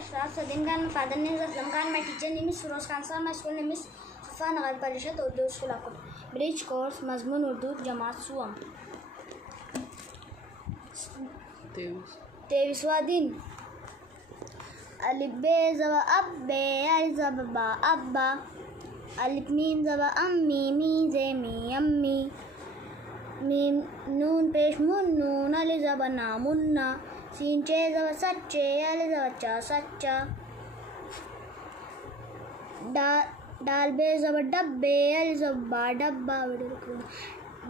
اشراف صدیم خان میں father name Aslam Khan میں ٹیچر نیم فیروز خان صاحب میں اسکول نیم صفا نگر پریشد اردو اسکول اکل برج کورس مضمون اردو جماعت سوم 23واں دن الف بے زبر اب بے الف زبر با ابا الف میم زبر امی می زے می امی میم نون پیش من نون الف زبر نا منا سین چے زبر سچے الف زبر چا سچا دال بے زبر ڈبے الف زبر با ڈبا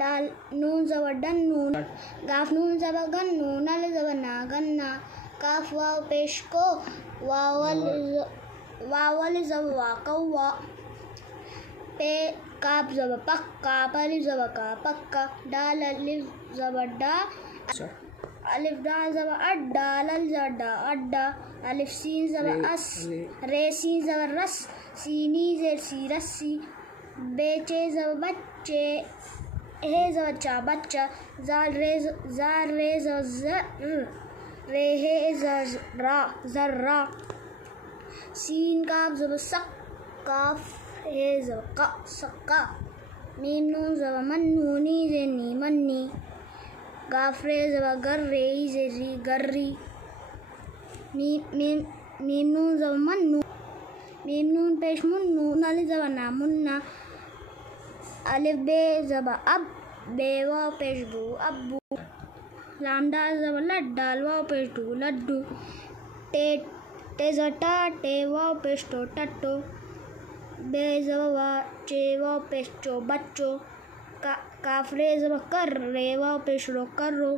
دال نون زبر ڈن نون گاف نون زبر گن نون الف زبر نا گنا کاف واو پیش کو واو الف زبر وا کوا پے کاف زبر پکا الف زبر کا پکا دال الف زبر ڈا الف دال زبر اڈا الف زبر ڈا اڈا الف سین زبر اس رے سین زبر رس سینی زیر سی رسی بیچے زبر بچے ہے زبر چا بچہ زال رے زبر زر رے ہے زر را سین کاف زبر سک کاف ہے زبر قا سکا میم نون زبر من نونی زینی منی گاف رے زبر گر ری زری گری میم نون زبر من نون میم نون پیش من نون الف زبر نا منا الف بے زبر اب بے واو پیش بو ابو لام ڈال زبر لڈ ڈال واو پیش ڈو لڈو ٹے زبر ٹا ٹے واو پیش ٹو ٹٹو بے زبر وا چے واو پیش چو بچو کاف رے زبر کر رے واو پیش رو کر رو